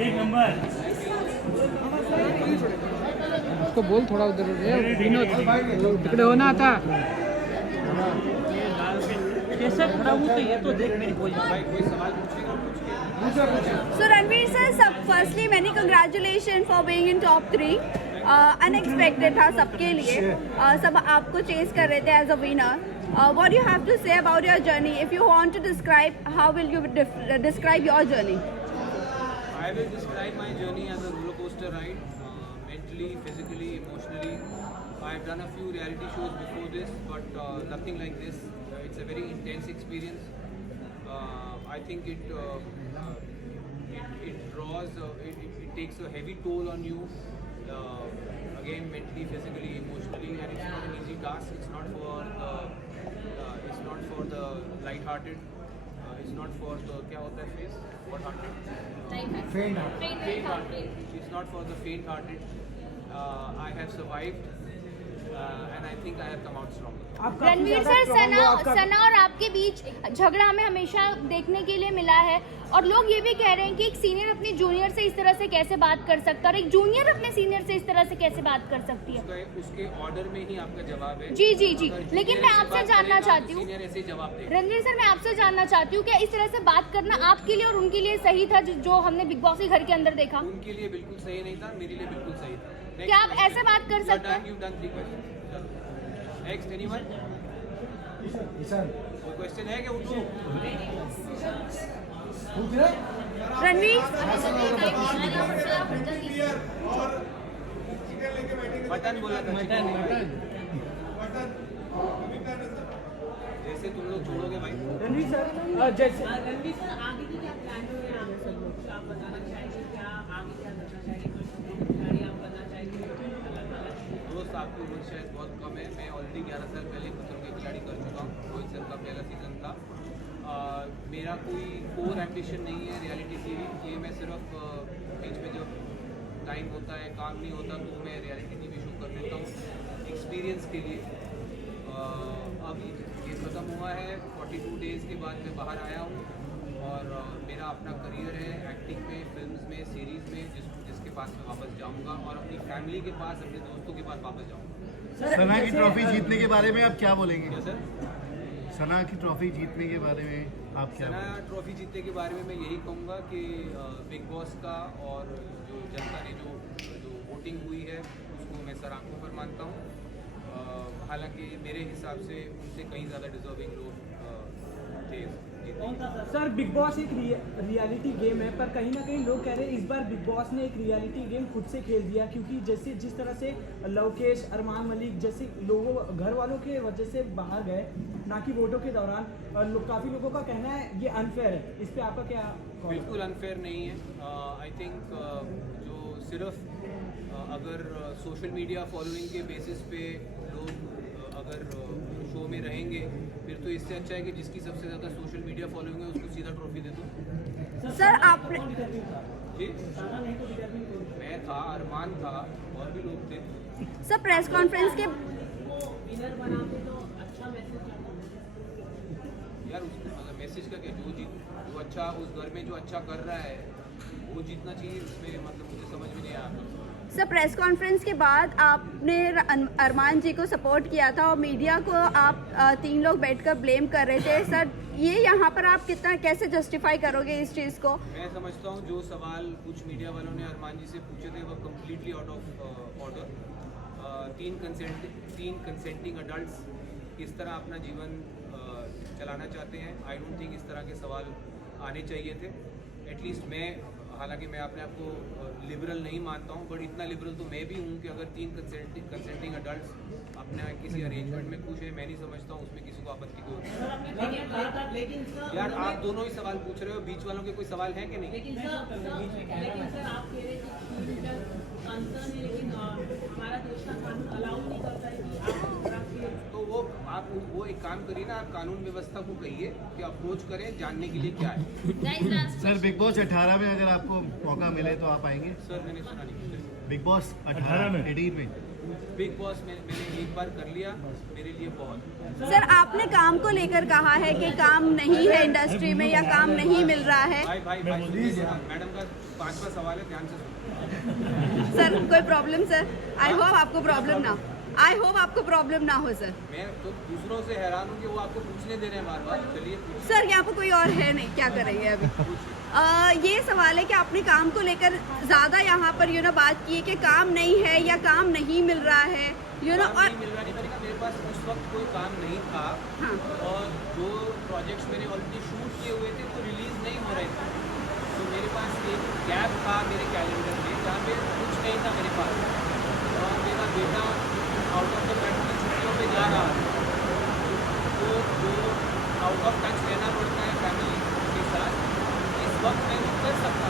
एक नंबर उसको बोल थोड़ा उधर विनोद तिकडे हो ना आता कैसे खड़ा हूँ तो ये तो देख मेरी position. So Ranveer sir, firstly many congratulations for being in top 3. Unexpected था सबके लिए, सब आपको चेस कर रहे थे as a winner. What do you have to say about your journey? If you want to describe, how will you describe your journey? I will describe my journey as a roller coaster ride, mentally, physically, emotionally. I've done a few reality shows before this, but nothing like this. It's a very intense experience. I think it draws, it takes a heavy toll on you. Again, mentally, physically, emotionally, and it's not an easy task. It's not for the light-hearted. It's not for the क्या होता है face? What hearted? Faint-hearted. It's not for the faint-hearted. I have survived, and I think I have come out stronger. Ranveer sir, Sana और आपके बीच झगड़ा हमें हमेशा देखने के लिए मिला है और लोग ये भी कह रहे हैं कि एक सीनियर अपने जूनियर से इस तरह से कैसे बात कर सकता है और एक जूनियर अपने सीनियर से इस तरह से कैसे बात कर सकती है। उसके ऑर्डर में ही आपका जवाब है। जी जी जी, लेकिन मैं आपसे जानना चाहती हूँ रणवीर सर, मैं आपसे जानना चाहती हूँ कि इस तरह से बात करना आपके लिए और उनके लिए सही था जो हमने बिग बॉस के घर के अंदर देखा? उनके लिए बिल्कुल सही नहीं था, मेरे लिए बिल्कुल सही था। क्या आप ऐसे बात कर सकते हैं? Next anyone? कोई क्वेश्चन है क्या उनको? रणवीर बटन बोला था, जैसे तुम लोग छोड़ोगे भाई। रणवीर सर जैसे रणवीर सर आगे की क्या प्लान है आप सब लोग आप बताना चाहेंगे क्या आगे क्या करना चाहेंगे कुछ खिलाड़ी आप बनना चाहेंगे दोस्त आपकी उम्र शायद बहुत कम है, मैं ऑलरेडी 11 साल पहले पुत्रों की खिलाड़ी कर चुका हूँ। रोहित सर का पहला सीजन था। मेरा कोई कोर एम्बिशन नहीं है रियलिटी टीवी, ये मैं सिर्फ बीच में जब टाइम होता है काम नहीं होता तो मैं रियलिटी टीवी शो कर लेता हूँ एक्सपीरियंस के लिए। अब ये ख़त्म हुआ है, 42 डेज़ के बाद मैं बाहर आया हूँ और मेरा अपना करियर है एक्टिंग में, फिल्म्स में, सीरीज़ में, जिसके पास मैं वापस जाऊँगा और अपनी फैमिली के पास, अपने दोस्तों के पास वापस जाऊँगा। सना की ट्रॉफी जीतने के बारे में आप क्या बोलेंगे? क्या सर? सना की ट्रॉफी जीतने के बारे में आप क्या सना ट्रॉफी जीतने के बारे में मैं यही कहूँगा कि बिग बॉस का और जो जनता ने जो वोटिंग हुई है उसको मैं सर आंखों पर मानता हूँ। हालांकि मेरे हिसाब से उनसे कहीं ज़्यादा डिजर्विंग लोग थे। सर बिग बॉस एक रियलिटी गेम है, पर कहीं ना कहीं लोग कह रहे हैं इस बार बिग बॉस ने एक रियलिटी गेम खुद से खेल दिया, क्योंकि जैसे जिस तरह से लवकेश, अरमान मलिक जैसे लोगों घर वालों के वजह से बाहर गए ना कि वोटों के दौरान, काफ़ी लोगों का कहना है ये अनफेयर है। इस पर आपका क्या? बिल्कुल अनफेयर नहीं है। आई थिंक जो सिर्फ अगर सोशल मीडिया फॉलोइंग के बेसिस पे लोग अगर शो में रहेंगे फिर तो इससे अच्छा है कि जिसकी सबसे ज़्यादा सोशल मीडिया फॉलोइंग है उसको सीधा ट्रॉफी दे दो। सर आपने जी मैं था, अरमान था और भी लोग थे। सर प्रेस कॉन्फ्रेंस के विनर बनाते तो अच्छा मैसेज यार उसको मतलब मैसेज का क्या, जो अच्छा उस घर में जो अच्छा कर रहा है वो जीतना चाहिए, इसमें मतलब मुझे समझ में नहीं आया। सर प्रेस कॉन्फ्रेंस के बाद आपने अरमान जी को सपोर्ट किया था और मीडिया को आप 3 लोग बैठकर ब्लेम कर रहे थे। सर ये यहाँ पर आप कैसे जस्टिफाई करोगे इस चीज़ को? मैं समझता हूँ जो सवाल कुछ मीडिया वालों ने अरमान जी से पूछे थे वो completely out of order. 3 consenting adults किस तरह अपना जीवन चलाना चाहते हैं, आई डोंट थिंक इस तरह के सवाल आने चाहिए थे। एटलीस्ट मैं, हालांकि मैं अपने आप को लिबरल नहीं मानता हूं, बट इतना लिबरल तो मैं भी हूं कि अगर 3 कंसेंटिंग अडल्ट्स अपने किसी अरेंजमेंट में खुश है, मैं नहीं समझता हूं उसमें किसी को आपत्ति को। यार आप दोनों ही सवाल पूछ रहे हो, बीच वालों के कोई सवाल है कि नहीं? लेकिन सर आप कह रहे थे हमारा देश का कानून अलाउ नहीं करता है कि तो वो एक काम करिए ना, आप कानून व्यवस्था को कहिए कि अप्रोच करें जानने के लिए क्या है। सर बिग बॉस 18 में अगर आपको मौका मिले तो आप आएंगे? सर मैंने सुना नहीं। बिग बॉस 18 में बिग बॉस मैंने एक बार कर लिया, मेरे लिए बहुत। सर आपने काम को लेकर कहा है कि काम नहीं है इंडस्ट्री में या काम नहीं मिल रहा है। भाई मैडम का 5वां सवाल है, ध्यान से सुनो। सर कोई प्रॉब्लम सर? आई होप आपको प्रॉब्लम ना हो सर। मैं तो दूसरों से हैरान हूँ कि वो आपको पूछने दे रहे हैं बार बार। चलिए सर यहाँ पर कोई और है नहीं, क्या करेंगे अभी। ये सवाल है कि आपने काम को लेकर ज़्यादा यहाँ पर बात की है कि काम नहीं है या काम नहीं मिल रहा है काम और नहीं मिल रहा नहीं, मैंने कहा मेरे पास उस वक्त कोई काम नहीं था। हाँ। और जो प्रोजेक्ट्स मैंने ऑलरेडी शूट किए हुए थे वो रिलीज नहीं हो रहे थे, तो मेरे पास एक गैप था मेरे कैलेंडर में जहाँ पे कुछ नहीं था मेरे पास। और मेरा बेटा आउट ऑफ द कंट्री छुट्टियों पे जा रहा था, तो जो आउट ऑफ टच रहना पड़ता है फैमिली के साथ, इस वक्त मैं नहीं कर सकता,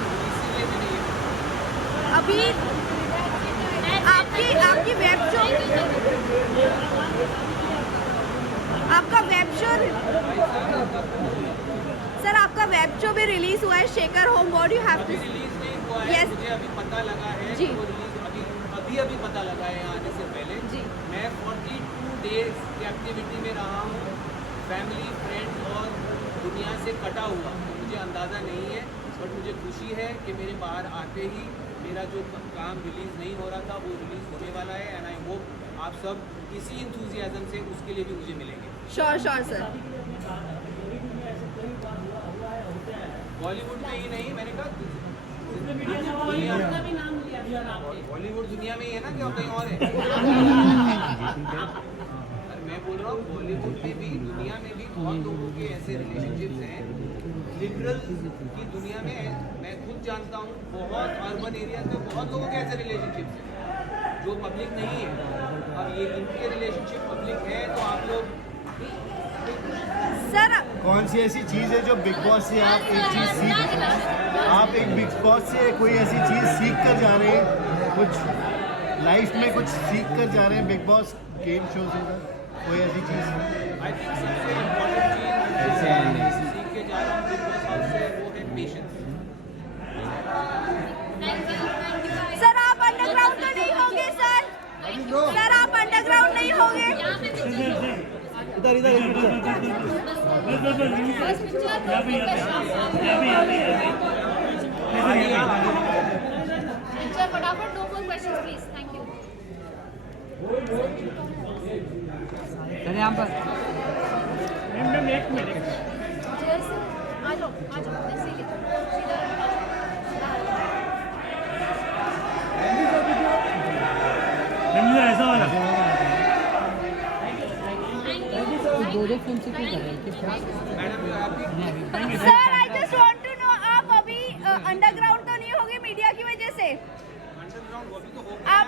तो इसीलिए मैंने ये अभी आपकी वेब शो, आपका वेब शो सर, आपका वेब शो भी रिलीज हुआ है Shekhar home, what you have to. Release नहीं हुआ है। Yes. मुझे अभी पता लगा है जी। कि वो रिलीज अभी पता लगा है आने से पहले। जी। मैं 42 डेज की एक्टिविटी में रहा हूँ, फैमिली फ्रेंड और दुनिया से कटा हुआ, तो मुझे अंदाज़ा नहीं है। बट मुझे खुशी है कि मेरे बाहर आते ही मेरा जो काम रिलीज़ नहीं हो रहा था वो रिलीज़ होने वाला है। एंड आई होप आप सब इसी इंथुजियाज्म से उसके लिए भी मुझे मिलेंगे। Sure sir. बॉलीवुड में ही नहीं, मैंने कहा बॉलीवुड दुनिया में ही है ना, क्या कहीं और है? मैं बोल रहा हूँ बॉलीवुड में भी दुनिया में भी बहुत लोगों के ऐसे रिलेशनशिप्स हैं। लिटरल की दुनिया में मैं खुद जानता हूँ, बहुत अर्बन एरिया में बहुत लोगों के ऐसे रिलेशनशिप्स हैं जो पब्लिक नहीं है। अब ये इनके रिलेशनशिप पब्लिक है, तो आप लोग सर कौन सी ऐसी चीज़ है जो बिग बॉस से आप एक चीज़ आप एक बिग बॉस से कोई ऐसी चीज़ सीख कर जा रहे हैं, कुछ लाइफ में कुछ सीख कर जा रहे हैं बिग बॉस गेम शो से, कोई ऐसी चीज़? आई थिंक सबसे इम्पोर्टेंट चीज़ सीख के जा रहा हूँ बिग बॉस हाउस से, वो है पेशेंस। सर आप अंडरग्राउंड तो नहीं होंगे सर आप अंडरग्राउंड नहीं होंगे। फटाफट 2 more questions please. Thank you. Sir यहाँ पर जैसे आ जाओ ऐसे ही ऐसा वाला दो फोन से क्यों कर रहे हैं? Madam sir I just want to know, आप अभी अंडरग्राउंड तो नहीं होंगे मीडिया की वजह से? अंडरग्राउंड अभी तो हो आप